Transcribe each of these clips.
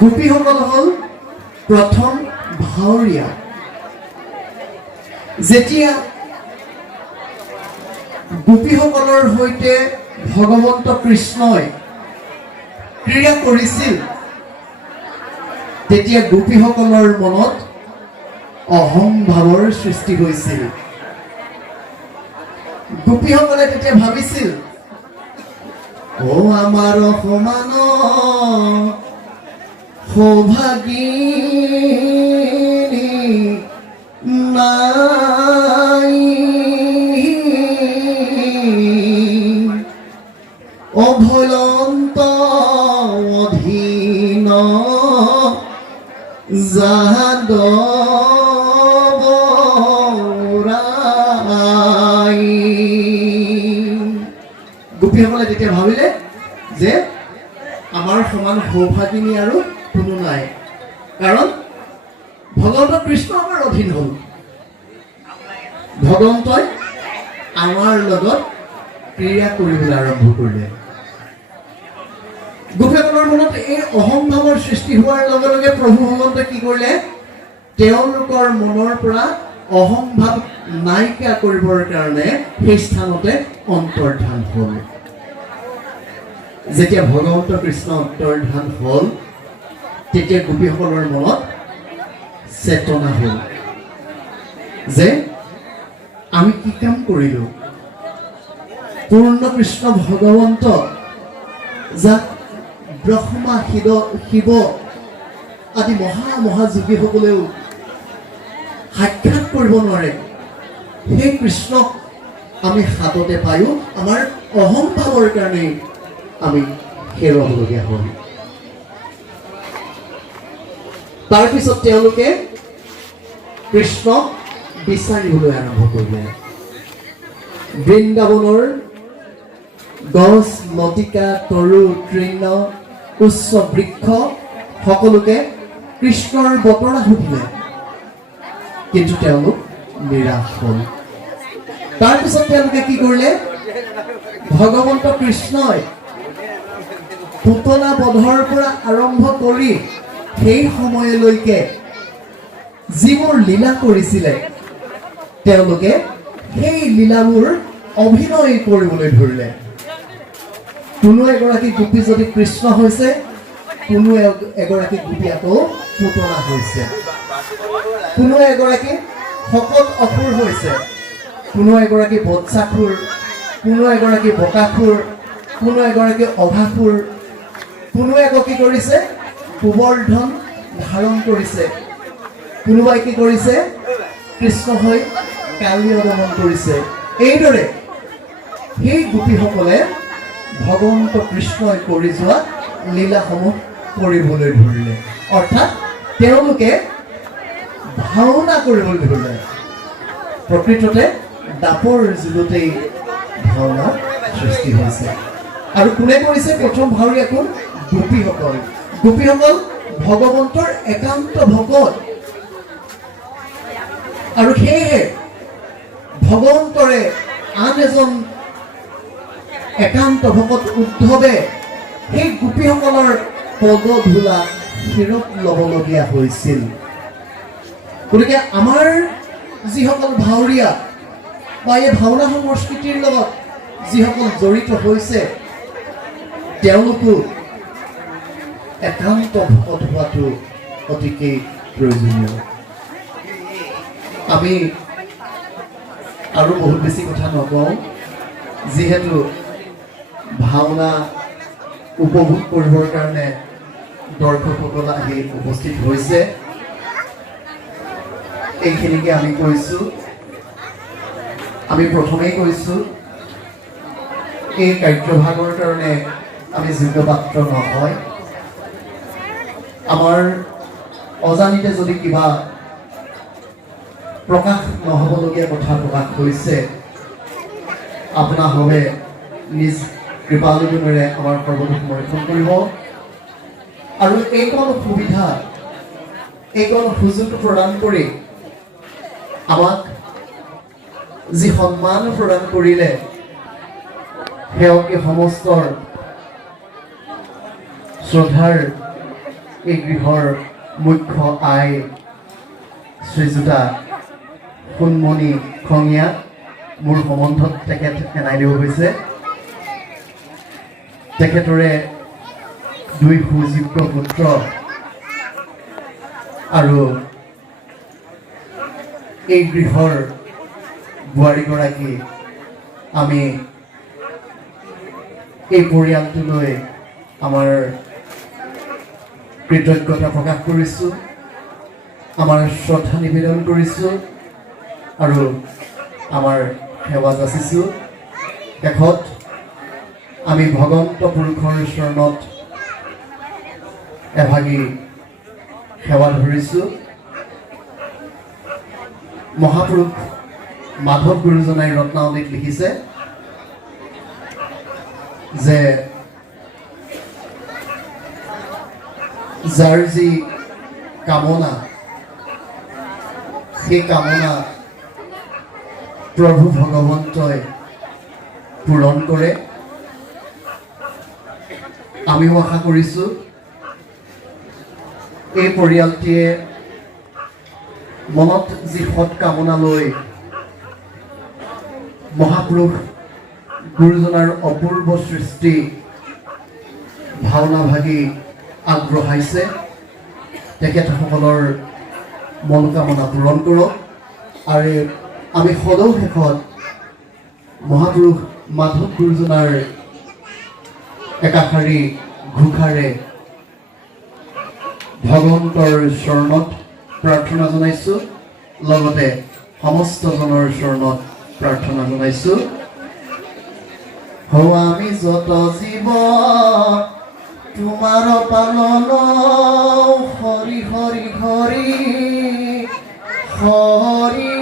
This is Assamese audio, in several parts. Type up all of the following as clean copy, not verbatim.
গোপীসকল হ'ল প্ৰথম ভাৱৰীয়া। যেতিয়া গোপীসকলৰ সৈতে ভগৱন্ত কৃষ্ণই ক্ৰীড়া কৰিছিল, তেতিয়া গোপীসকলৰ মনত অহংভাৱৰ সৃষ্টি হৈছিল। গোপীসকলে তেতিয়া ভাবিছিল, ও আমাৰ সমান সৌভাগিনী নাই, অভয়ন্ত অধীন যাদৱ ৰাই। গোপীসকলে তেতিয়া ভাবিলে যে আমাৰ সমান সৌভাগিনী আৰু কোনো নাই, কাৰণ ভগৱন্ত কৃষ্ণ আমাৰ অধীন হ'ল। ভগৱন্তই আমাৰ লগত ক্ৰীড়া কৰিবলৈ আৰম্ভ কৰিলে। গোপীসকলৰ মনত এই অহংভাৱৰ সৃষ্টি হোৱাৰ লগে লগে প্ৰভু ভগৱন্তই কি কৰিলে, তেওঁলোকৰ মনৰ পৰা অহংভাৱ নাইকিয়া কৰিবৰ কাৰণে সেই স্থানতে অন্তৰ্ধান হ'ল। যেতিয়া ভগৱন্ত কৃষ্ণ অন্তৰ্ধান হ'ল, তেতিয়া গোপীসকলৰ মনত চেতনা হ'ল যে আমি কি কাম কৰিলো। পূৰ্ণ কৃষ্ণ ভগৱন্ত, যাক ব্ৰহ্মা শিৱ আদি মহাযোগীসকলেও সাক্ষাৎ কৰিব নোৱাৰে, সেই কৃষ্ণক আমি হাততে পায়ো আমাৰ অহংভাৱৰ কাৰণেই আমি হেৰুৱাবলগীয়া হ'ল। তাৰপিছত তেওঁলোকে কৃষ্ণক বিচাৰিবলৈ আৰম্ভ কৰিলে। বৃন্দাবনৰ গছ, লতিকা, তৰু, তৃণ, উচ্চ বৃক্ষ সকলোকে কৃষ্ণৰ বতৰা সুধিলে, কিন্তু তেওঁলোক নিৰাশ হ'ল। তাৰপিছত তেওঁলোকে কি কৰিলে, ভগৱন্ত কৃষ্ণই পুতলা বধৰ পৰা আৰম্ভ কৰি সেই সময়লৈকে যিবোৰ লীলা কৰিছিলে, তেওঁলোকে সেই লীলাবোৰ অভিনয় কৰিবলৈ ধৰিলে। কোনো এগৰাকী গোপী যদি কৃষ্ণ হৈছে, কোনো এগৰাকী গোপী আকৌ পুতলা হৈছে, কোনো এগৰাকী শকত অসুৰ হৈছে, কোনো এগৰাকী বৎসাসুৰ, কোনো এগৰাকী বকাসুৰ, কোনো এগৰাকী অঘাসুৰ, কোনোৱে আকৌ কি কৰিছে, গোবৰ্ধন ধাৰণ কৰিছে, কোনোবাই কি কৰিছে, কৃষ্ণ হৈ কালিয় দমন কৰিছে। এইদৰে সেই গোপীসকলে ভগৱন্ত কৃষ্ণই কৰি যোৱা লীলাসমূহ কৰিবলৈ ধৰিলে, অৰ্থাৎ তেওঁলোকে ভাওনা কৰিবলৈ ধৰিলে। প্ৰকৃততে দাপৰ যুগতেই ভাওনা সৃষ্টি হৈছে। আৰু কোনে কৰিছে প্ৰথম ভাৱৰীয়া? কোন? গোপীসকল। গোপীসকল ভগৱন্তৰ একান্ত ভকত, আৰু সেয়েহে ভগৱন্তৰে আন এজন একান্ত ভকত উদ্ধৱে সেই গোপীসকলৰ পদধূলা শিৰত ল'বলগীয়া হৈছিল। গতিকে আমাৰ যিসকল ভাৱৰীয়া বা এই ভাওনা সংস্কৃতিৰ লগত যিসকল জড়িত হৈছে, তেওঁলোকো একান্ত ভকত হোৱাটো অতিকেই প্ৰয়োজনীয়। আমি আৰু বহুত বেছি কথা নকওঁ, যিহেতু ভাওনা উপভোগ কৰিবৰ কাৰণে দৰ্শকসকল আহি উপস্থিত হৈছে। এইখিনিকে আমি কৈছোঁ। আমি প্ৰথমেই কৈছোঁ, এই কাৰ্যভাগৰ কাৰণে আমি যোগ্য পাত্ৰ নহয়। আমাৰ অজানিতে যদি কিবা প্ৰকাশ নহ'বলগীয়া কথা প্ৰকাশ হৈছে, আপোনাসৱে নিজ কৃপালুগুণেৰে আমাৰ সৰ্বদোষ সমৰ্থন কৰিব। আৰু এইকণ সুবিধা, এইকণ সুযোগ প্ৰদান কৰি আমাক যি সন্মান প্ৰদান কৰিলে, সেয়কে সমস্তৰ শ্ৰদ্ধাৰ এই গৃহৰ মুখ্য আই শ্ৰীযুতা সোণমণি খঙীয়া মোৰ সম্বন্ধত তেখেত এনাই দিব হৈছে। তেখেতৰে 2 সুযোগ্য পুত্ৰ আৰু এই গৃহৰ বোৱাৰীগৰাকী আমি এই পৰিয়ালটোলৈ আমাৰ কৃতজ্ঞতা প্ৰকাশ কৰিছোঁ, আমাৰ শ্ৰদ্ধা নিবেদন কৰিছোঁ আৰু আমাৰ সেৱা যাচিছোঁ। শেষত আমি ভগৱন্ত পুৰুষৰ চৰণত এভাগী সেৱা ধৰিছোঁ। মহাপুৰুষ মাধৱ গুৰুজনাই ৰত্নাৱলীত লিখিছে যে যাৰ যি কামনা সেই কামনা প্ৰভু ভগৱন্তই পূৰণ কৰে। আমিও আশা কৰিছোঁ এই পৰিয়ালটিয়ে মনত যি সৎ কামনা লৈ মহাপুৰুষ গুৰুজনাৰ অপূৰ্ব সৃষ্টি ভাওনা ভাগি আগবঢ়াইছে, তেখেতসকলৰ মনোকামনা পূৰণ কৰক। আৰু আমি সদৌ শেষত মহাপুৰুষ মাধৱ গুৰুজনাৰ একাষাৰী ঘোষাৰে ভগৱন্তৰ চৰণত প্ৰাৰ্থনা জনাইছোঁ, লগতে সমস্তজনৰ চৰণত প্ৰাৰ্থনা জনাইছোঁ। হও আমি যত জীৱ তোমাৰ পালন, হৰি হৰি হৰি হৰি।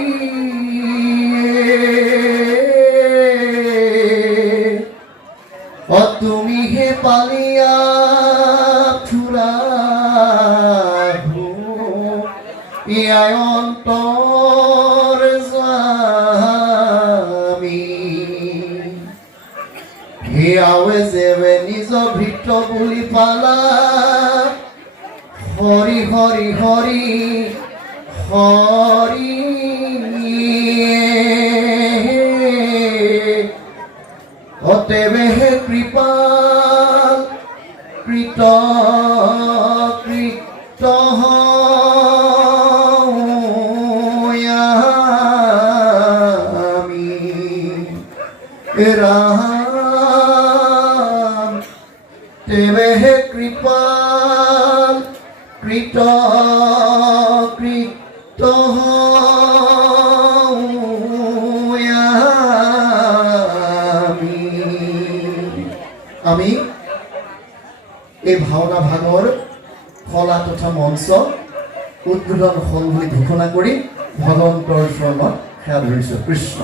তুমি হে পালিয়া ফুৰা ইয়ায় অন্তৰ জামি, হিয়াৱে যেবে নিজ ভিত বুলি পালা, হৰি হৰি হৰি হৰি। অতেবেহে কৃপাল কৃত কৃত আমি ৰাম, তেবেহে কৃপাল কৃত কৃত আমি এই ভাওনা ভাগৰ কলা তথা মঞ্চ উদ্বোধন হ'ল বুলি ঘোষণা কৰি ভগৱন্তৰ চৰণত সেৱা ধৰিছোঁ। কৃষ্ণ।